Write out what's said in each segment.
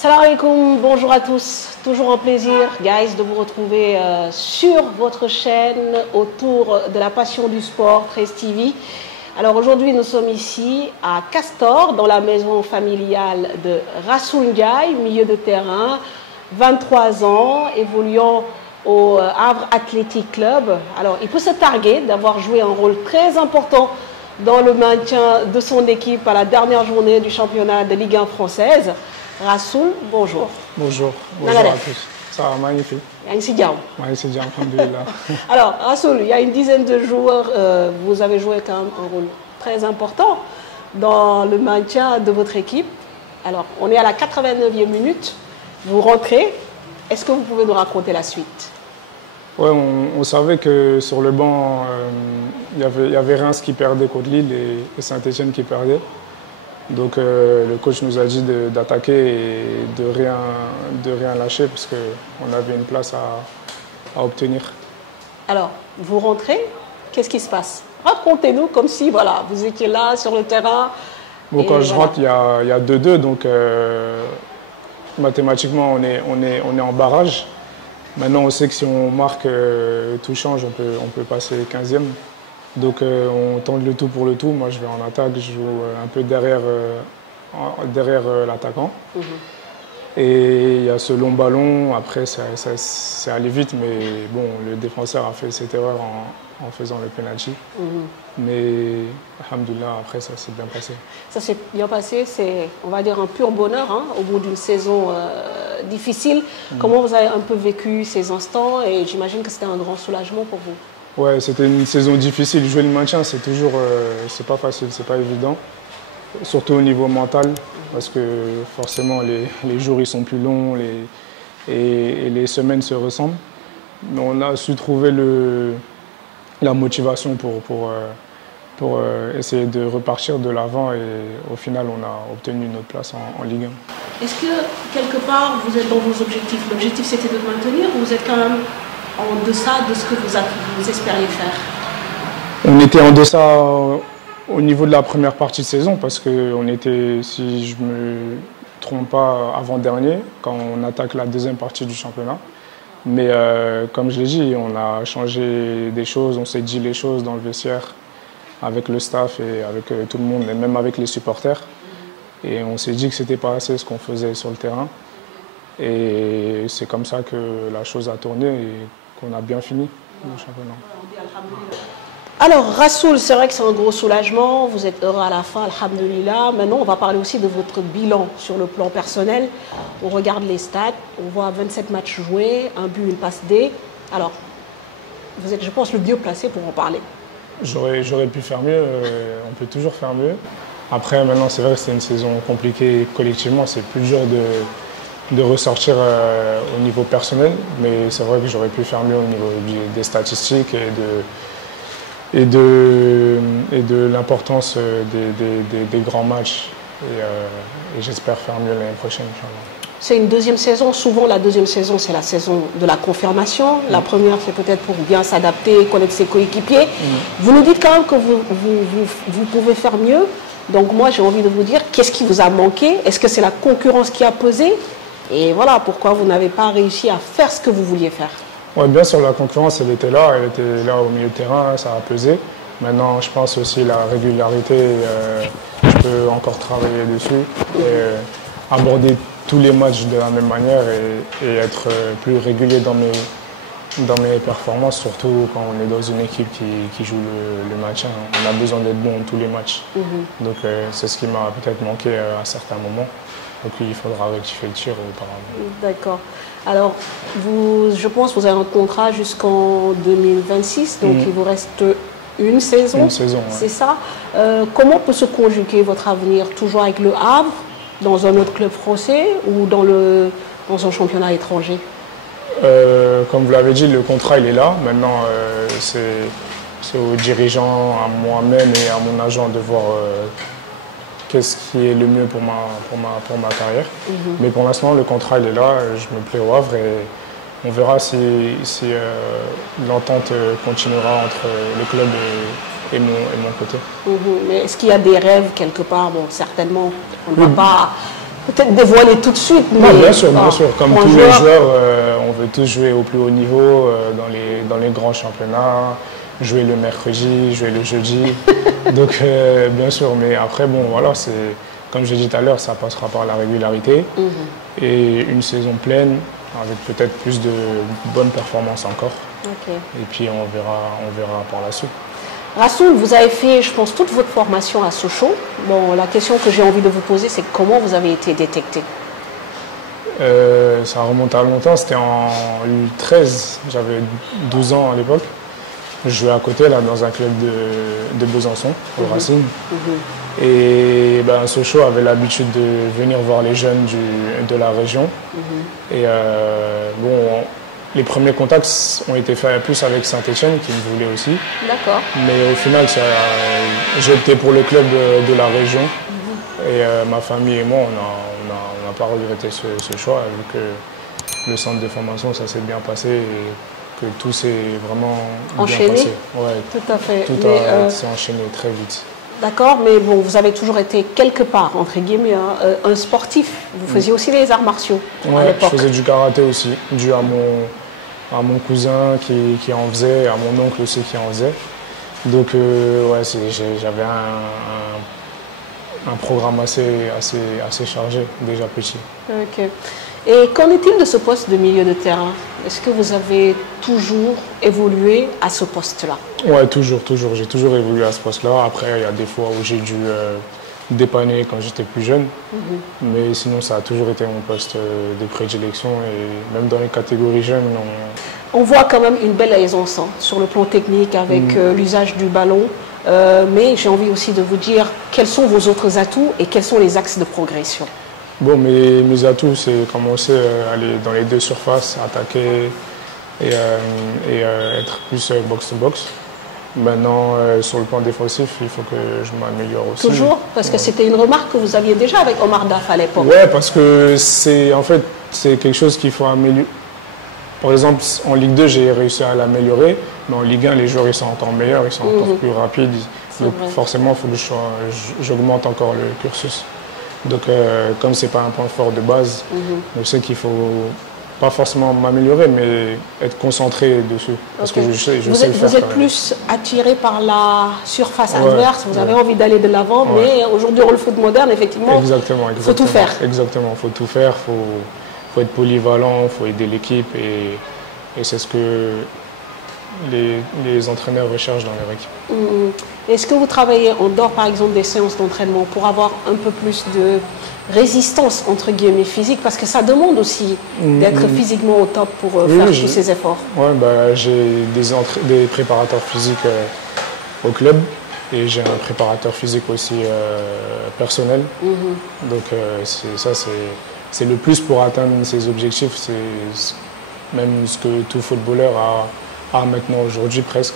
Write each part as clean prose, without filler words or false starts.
Salam alaikum, bonjour à tous. Toujours un plaisir, guys, de vous retrouver sur votre chaîne autour de la passion du sport, 13 TV. Alors aujourd'hui, nous sommes ici à Castor, dans la maison familiale de Rassoul Ndiaye, milieu de terrain, 23 ans, évoluant au Havre Athletic Club. Alors, il peut se targuer d'avoir joué un rôle très important dans le maintien de son équipe à la dernière journée du championnat de Ligue 1 française. Rassoul, bonjour. Bonjour, bonjour à tous. Ça va, magnifique. Alors, Rassoul, il y a une dizaine de joueurs, vous avez joué quand même un rôle très important dans le maintien de votre équipe. Alors, on est à la 89e minute, vous rentrez. Est-ce que vous pouvez nous raconter la suite? Oui, on savait que sur le banc, il y avait Reims qui perdait contre Lille et Saint-Etienne qui perdait. Donc le coach nous a dit d'attaquer et de rien lâcher parce qu'on avait une place à obtenir. Alors, vous rentrez, qu'est-ce qui se passe? Racontez-nous comme si voilà, vous étiez là sur le terrain. Bon, quand je rentre, il y a 2-2, donc mathématiquement on est en barrage. Maintenant on sait que si on marque, tout change, on peut passer 15e. Donc on tente le tout pour le tout. Moi je vais en attaque, je joue un peu derrière l'attaquant. Et il y a ce long ballon, après c'est allé vite, mais bon, le défenseur a fait cette erreur en faisant le penalty. Mais alhamdoulilah, après ça s'est bien passé. Ça s'est bien passé, c'est on va dire un pur bonheur hein, au bout d'une saison difficile. Comment vous avez un peu vécu ces instants et j'imagine que c'était un grand soulagement pour vous? Ouais, c'était une saison difficile. Jouer le maintien, c'est toujours, c'est pas facile, c'est pas évident. Surtout au niveau mental, parce que forcément les jours ils sont plus longs et les semaines se ressemblent. Mais on a su trouver la motivation pour essayer de repartir de l'avant et au final on a obtenu notre place en Ligue 1. Est-ce que quelque part vous êtes dans vos objectifs? L'objectif c'était de maintenir ou vous êtes quand même en deçà de ce que vous espériez faire? On était en deçà au niveau de la première partie de saison parce qu'on était, si je ne me trompe pas, avant-dernier quand on attaque la deuxième partie du championnat. Mais comme je l'ai dit, on a changé des choses, on s'est dit les choses dans le vestiaire avec le staff et avec tout le monde et même avec les supporters. Et on s'est dit que ce n'était pas assez ce qu'on faisait sur le terrain. Et c'est comme ça que la chose a tourné et qu'on a bien fini le championnat. Alors Rassoul, c'est vrai que c'est un gros soulagement, vous êtes heureux à la fin, alhamdoulilah. Maintenant, on va parler aussi de votre bilan sur le plan personnel. On regarde les stats, on voit 27 matchs joués, un but, une passe D. Alors, vous êtes, je pense, le mieux placé pour en parler. J'aurais pu faire mieux, on peut toujours faire mieux. Après, maintenant, c'est vrai que c'est une saison compliquée collectivement, c'est plus dur de ressortir au niveau personnel, mais c'est vrai que j'aurais pu faire mieux au niveau des statistiques et de l'importance des grands matchs. Et j'espère faire mieux l'année prochaine. C'est une deuxième saison. Souvent, la deuxième saison, c'est la saison de la confirmation. La première, c'est peut-être pour bien s'adapter, connaître ses coéquipiers. Vous nous dites quand même que vous pouvez faire mieux. Donc moi, j'ai envie de vous dire, qu'est-ce qui vous a manqué? Est-ce que c'est la concurrence qui a pesé? Et voilà, pourquoi vous n'avez pas réussi à faire ce que vous vouliez faire? Oui, bien sûr, la concurrence, elle était là au milieu de terrain, ça a pesé. Maintenant, je pense aussi la régularité, je peux encore travailler dessus et aborder tous les matchs de la même manière et être plus régulier dans mes performances, surtout quand on est dans une équipe qui joue le maintien. On a besoin d'être bon dans tous les matchs. Donc c'est ce qui m'a peut-être manqué à certains moments. Donc il faudra rectifier le tir auparavant. D'accord. Alors, je pense que vous avez un contrat jusqu'en 2026, donc il vous reste une saison. Une saison, ouais. C'est ça. Comment peut se conjuguer votre avenir? Toujours avec le Havre, dans un autre club français ou dans un championnat étranger? Comme vous l'avez dit, le contrat il est là. Maintenant, c'est aux dirigeants, à moi-même et à mon agent de voir qu'est-ce qui est le mieux pour ma carrière. Mais pour l'instant, le contrat il est là, je me plais au Havre et on verra si l'entente continuera entre le club et mon côté. Mais est-ce qu'il y a des rêves quelque part? Bon, certainement, on ne va pas peut-être dévoiler tout de suite. Non, bien sûr. Comme tous les joueurs, on veut tous jouer au plus haut niveau dans les grands championnats, jouer le mercredi, jouer le jeudi. Donc, bien sûr. Mais après, bon, voilà, comme je l'ai dit tout à l'heure, ça passera par la régularité et une saison pleine avec peut-être plus de bonnes performances encore. Et puis, on verra par la suite. Rassoul, vous avez fait, je pense, toute votre formation à Sochaux. Bon, la question que j'ai envie de vous poser, c'est comment vous avez été détecté? Ça remonte à longtemps, c'était en U13, j'avais 12 ans à l'époque. Je jouais à côté, là, dans un club de Besançon, au Racing. Et ben, Sochaux avait l'habitude de venir voir les jeunes de la région. Et bon, les premiers contacts ont été faits plus avec Saint-Etienne, qui me voulait aussi. D'accord. Mais au final, j'ai opté pour le club de la région. Et ma famille et moi, on n'a pas regretté ce choix, vu que le centre de formation, ça s'est bien passé et que tout s'est vraiment enchaîné. Bien passé. Ouais, tout à fait. Tout s'est enchaîné très vite. D'accord, mais bon, vous avez toujours été quelque part, entre guillemets, un sportif. Vous faisiez aussi les arts martiaux à l'époque. Je faisais du karaté aussi, dû à mon cousin qui en faisait, à mon oncle aussi qui en faisait. Donc, ouais, j'avais un programme assez chargé, déjà petit. Ok. Et qu'en est-il de ce poste de milieu de terrain? Est-ce que vous avez toujours évolué à ce poste-là? Ouais, toujours. J'ai toujours évolué à ce poste-là. Après, il y a des fois où j'ai dû dépanner quand j'étais plus jeune. Mais sinon, ça a toujours été mon poste de prédilection. Et même dans les catégories jeunes, on voit quand même une belle aisance sur le plan technique avec l'usage du ballon. Mais j'ai envie aussi de vous dire quels sont vos autres atouts et quels sont les axes de progression. Bon, mes atouts, c'est commencer à aller dans les deux surfaces, attaquer et être plus box-to-box. Maintenant, sur le plan défensif, il faut que je m'améliore aussi. Toujours? Parce que c'était une remarque que vous aviez déjà avec Omar Daf à l'époque. Oui, parce que c'est quelque chose qu'il faut améliorer. Par exemple, en Ligue 2, j'ai réussi à l'améliorer, mais en Ligue 1, les joueurs ils sont encore meilleurs, ils sont encore plus rapides. Donc forcément, il faut que j'augmente encore le cursus. Donc, comme ce n'est pas un point fort de base, je sais qu'il ne faut pas forcément m'améliorer, mais être concentré dessus. Parce que je sais le faire. Vous êtes plus attiré par la surface adverse, vous avez envie d'aller de l'avant, mais aujourd'hui, dans le foot moderne, effectivement, il faut tout faire. Exactement, il faut tout faire, il faut être polyvalent, il faut aider l'équipe, et c'est ce que les entraîneurs recherchent dans leur équipe. Est-ce que vous travaillez en dehors, par exemple, des séances d'entraînement pour avoir un peu plus de résistance, entre guillemets, physique? Parce que ça demande aussi d'être physiquement au top pour faire tous ces efforts. Oui, bah, j'ai des préparateurs physiques au club et j'ai un préparateur physique aussi personnel. Donc c'est le plus pour atteindre ces objectifs. C'est même ce que tout footballeur a maintenant aujourd'hui presque,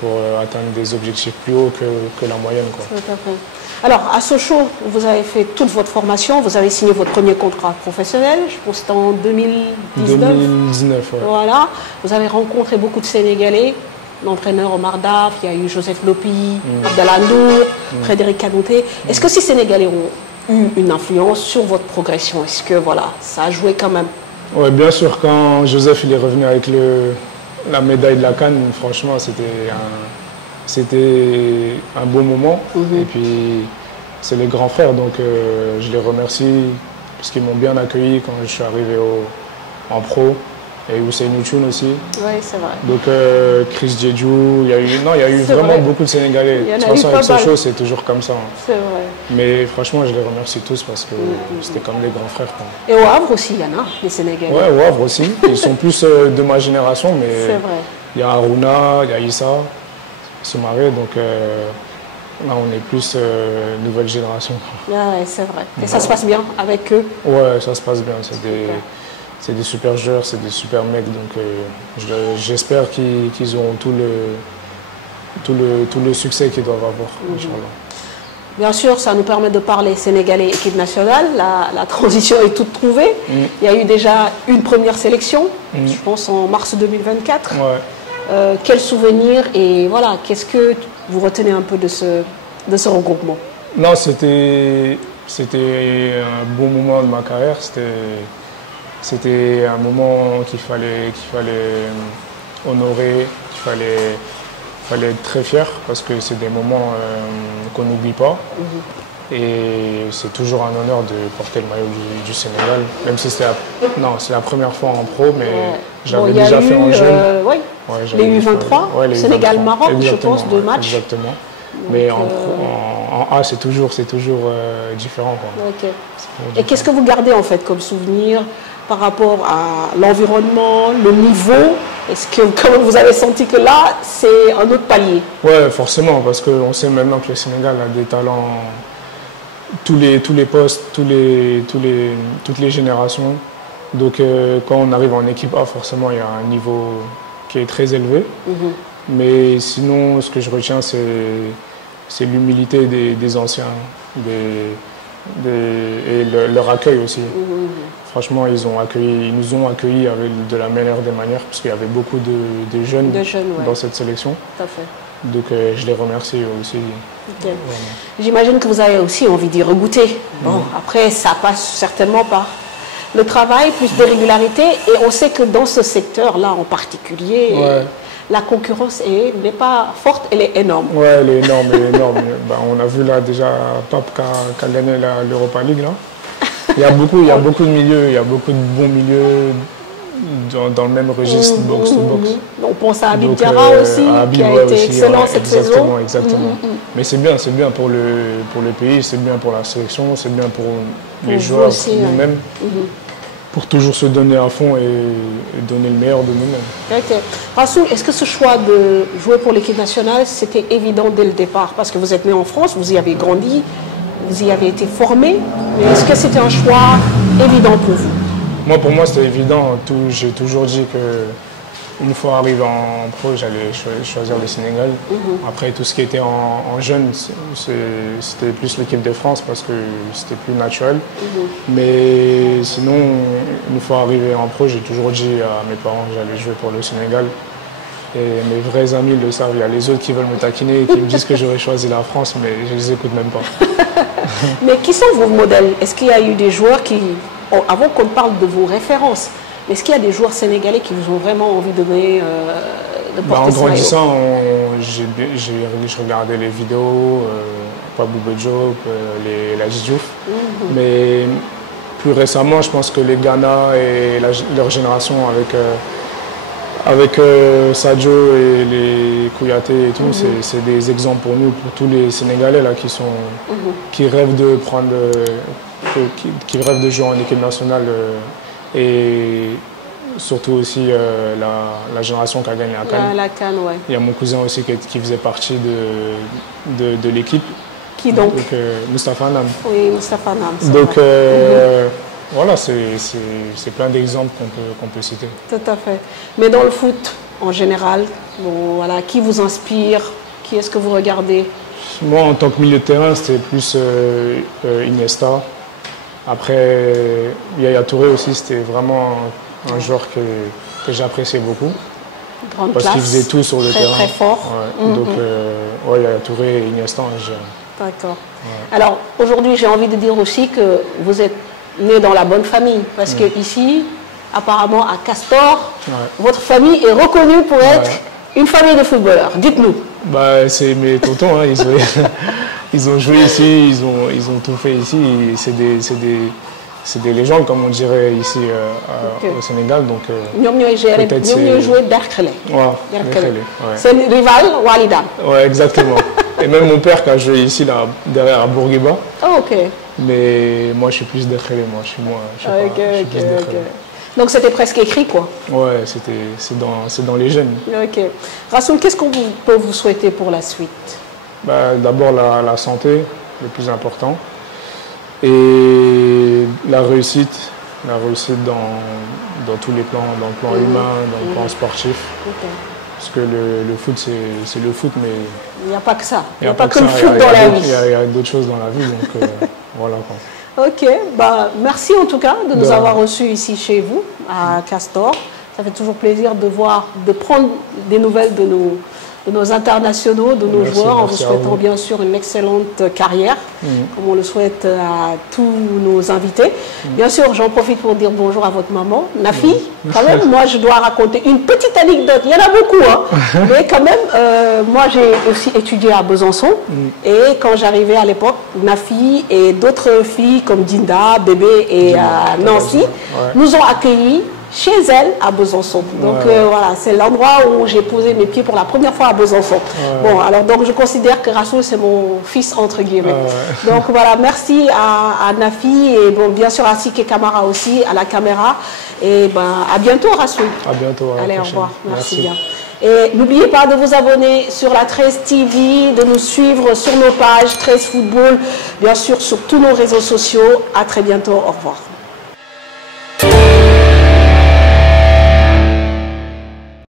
pour atteindre des objectifs plus hauts que la moyenne. Tout à fait. Alors, à Sochaux, vous avez fait toute votre formation, vous avez signé votre premier contrat professionnel, je pense que c'était en 2019. 2019, ouais. Voilà, vous avez rencontré beaucoup de Sénégalais, l'entraîneur Omar Daf, il y a eu Joseph Lopi, Abdallah Ndour, Frédéric Kanouté. Est-ce que ces Sénégalais ont eu une influence sur votre progression? Est-ce que voilà, ça a joué quand même? Oui, bien sûr, quand Joseph il est revenu avec la médaille de la CAN, franchement, c'était un beau moment. Et puis, c'est les grands frères, donc je les remercie parce qu'ils m'ont bien accueilli quand je suis arrivé en pro. Et Hussein Youchoun aussi. Oui, c'est vrai. Donc Chris Djedjou, il y a eu vraiment beaucoup de Sénégalais. De toute façon, avec Sochaux, c'est toujours comme ça. C'est vrai. Mais franchement, je les remercie tous parce que c'était comme des grands frères. Et au Havre aussi, il y en a, des Sénégalais. Oui, au Havre aussi. Ils sont plus de ma génération, mais c'est vrai. Il y a Aruna, il y a Issa, Soumaré, donc là, on est plus nouvelle génération. Ouais, c'est vrai. Et ça se passe bien avec eux? Ouais, ça se passe bien. C'est des super joueurs, c'est des super mecs, donc j'espère qu'ils auront tout le succès qu'ils doivent avoir, Inch'Allah. Bien sûr, ça nous permet de parler sénégalais, équipe nationale. La transition est toute trouvée. Il y a eu déjà une première sélection, je pense en mars 2024. Ouais. Quel souvenir et voilà, qu'est-ce que vous retenez un peu de ce regroupement? Non, c'était C'était un bon moment de ma carrière. C'était un moment qu'il fallait honorer, fallait être très fier parce que c'est des moments qu'on n'oublie pas. Et c'est toujours un honneur de porter le maillot du Sénégal, même si c'est la première fois en pro, mais j'avais déjà fait en jeune. Les U23, Sénégal-Maroc, je pense, 2 matchs. Exactement. Mais en A, c'est toujours différent. Quoi. Okay. Et qu'est-ce que vous gardez en fait comme souvenir par rapport à l'environnement, le niveau? Est-ce que comme vous avez senti que là, c'est un autre palier? Oui, forcément, parce qu'on sait maintenant que le Sénégal a des talents, tous les postes, toutes les générations. Donc quand on arrive en équipe A, forcément, il y a un niveau qui est très élevé. Mais sinon, ce que je retiens, c'est l'humilité des anciens et leur accueil aussi. Franchement, ils nous ont accueillis de la meilleure des manières, parce qu'il y avait beaucoup de jeunes dans cette sélection. Tout à fait. Donc je les remercie aussi. Okay. J'imagine que vous avez aussi envie d'y regoûter. Bon, après, ça passe certainement par le travail, plus de régularité. Et on sait que dans ce secteur-là en particulier, la concurrence n'est pas forte, elle est énorme. Oui, elle est énorme. Ben, on a vu là déjà Pape qui a gagné l'Europa League. Là. Il y a beaucoup de milieux, il y a beaucoup de bons milieux dans le même registre box-to-box. On pense à Habib Diarra aussi, qui a été excellent cette saison. Exactement. Mais c'est bien pour le pays, c'est bien pour la sélection, c'est bien pour les joueurs nous-mêmes. Pour toujours se donner à fond et donner le meilleur de nous-mêmes. Okay. Rassoul, est-ce que ce choix de jouer pour l'équipe nationale, c'était évident dès le départ? Parce que vous êtes né en France, vous y avez grandi, vous y avez été formé. Mais est-ce que c'était un choix évident pour vous? Pour moi, c'était évident. J'ai toujours dit qu'une fois arrivé en pro, j'allais choisir le Sénégal. Après, tout ce qui était en jeune, c'était plus l'équipe de France parce que c'était plus naturel. Mais sinon, une fois arrivé en pro, j'ai toujours dit à mes parents que j'allais jouer pour le Sénégal. Et mes vrais amis le savent. Il y a les autres qui veulent me taquiner et qui me disent que j'aurais choisi la France, mais je ne les écoute même pas. Mais qui sont vos modèles? Est-ce qu'il y a eu des joueurs qui... Avant qu'on parle de vos références, est-ce qu'il y a des joueurs sénégalais qui vous ont vraiment envie de donner, de porter ce maillot? En grandissant, je regardais les vidéos, Pabou Diop, la Diouf. Mais plus récemment, je pense que les Ghana et leur génération avec Sadio et les Kouyaté et tout, c'est des exemples pour nous, pour tous les Sénégalais là, qui rêvent de prendre, qui rêvent de jouer en équipe nationale et surtout aussi la génération qui a gagné la CAN. La CAN, ouais. Il y a mon cousin aussi qui faisait partie de l'équipe. Qui donc? Moustapha Nam. Oui, Moustapha Nam. Donc voilà, c'est plein d'exemples qu'on peut citer. Tout à fait. Mais dans le foot, en général, voilà, qui vous inspire? Qui est-ce que vous regardez? Moi, en tant que milieu de terrain, c'était plus Iniesta. Après, Yaya Touré aussi, c'était vraiment un joueur que j'appréciais beaucoup. Grande parce qu'il faisait tout sur le terrain. Très fort. Donc, Yaya Touré et Iniesta. D'accord. Alors, aujourd'hui, j'ai envie de dire aussi que vous êtes né dans la bonne famille. Parce que ici, apparemment, à Castor, votre famille est reconnue pour être une famille de footballeurs. Dites-nous. C'est mes tontons, hein, ils ont joué ici, ils ont tout fait ici. C'est des légendes, comme on dirait ici au Sénégal. Donc, nous avons joué Derklé. C'est le rival Walida. Oui, exactement. Et même mon père qui a joué ici, là, derrière à Bourguiba. Oh, ok. Mais moi, je suis plus Derklé, moi. Je suis plus Derklé. Donc c'était presque écrit, quoi. Ouais, c'est dans les gènes. Ok. Rassoul, qu'est-ce qu'on peut vous souhaiter pour la suite? D'abord la santé, le plus important. Et la réussite dans tous les plans, dans le plan humain, dans le plan sportif. Parce que le foot, c'est le foot, mais... Il n'y a pas que ça. Il n'y a pas que le foot dans la vie. Il y a d'autres choses dans la vie, donc voilà. Ok, merci en tout cas de nous avoir reçus ici chez vous, à Castor. Ça fait toujours plaisir de prendre des nouvelles de de nos internationaux, de nos Merci, joueurs, en vous merci à souhaitant vous. bien sûr une excellente carrière, comme on le souhaite à tous nos invités. Bien sûr, j'en profite pour dire bonjour à votre maman, Nafi. Quand même, moi, je dois raconter une petite anecdote. Il y en a beaucoup, hein. Mais quand même, moi, j'ai aussi étudié à Besançon. Et quand j'arrivais à l'époque, Nafi et d'autres filles comme Dinda, Bébé et Nancy nous ont accueillis chez elle à Besançon. Donc voilà, c'est l'endroit où j'ai posé mes pieds pour la première fois à Besançon. Bon, alors donc je considère que Rassoul c'est mon fils entre guillemets. Donc voilà, merci à Nafi et bon, bien sûr à Sike Kamara aussi, à la caméra. Et ben à bientôt Rassoul. À bientôt. Allez, au revoir. Merci bien. Et n'oubliez pas de vous abonner sur la 13 TV, de nous suivre sur nos pages 13 Football, bien sûr sur tous nos réseaux sociaux. À très bientôt. Au revoir.